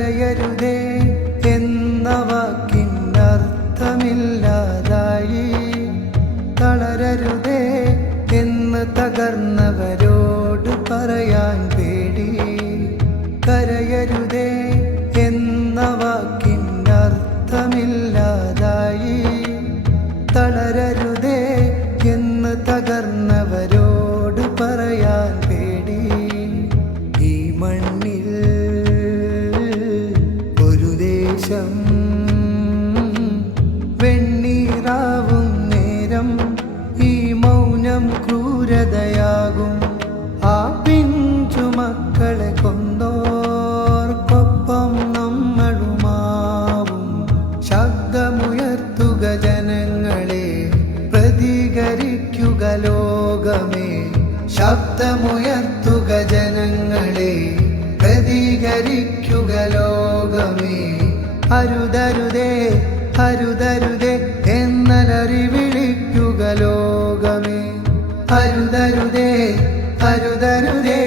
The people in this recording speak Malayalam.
കരയരുതേ എന്ന വാക്കിനർത്ഥമില്ലാതായി. തളരരുതേ എന്ന് തകർന്നവരോട് പറയാൻ പേടി. കരയരുതേ എന്ന വാക്കിനർത്ഥമില്ലാതായി. തളരരുതേ എന്ന് തകർന്നവരോട് പറയാൻ പേടി. ഈ മണ്ണിൽ ഒരു ദേശം വെണ്ണീറാവും നേരം ഈ മൗനം ക്രൂരതയാകും. ആ പിഞ്ചു മക്കളെ കൊന്നോർക്കൊപ്പം നമ്മളുമാവും. ശബ്ദമുയർത്തുക ജനങ്ങളെ, പ്രതികരിക്കുക ലോകമേ. ശബ്ദമുയർത്തുക ജനങ്ങളെ, പ്രതികരിക്കുക ലോകമേ. അരുതരുതേ അരുതരുതേ എന്നലറി വിളിക്കുക ലോകമേ. അരുതരുതേ അരുതരുതേ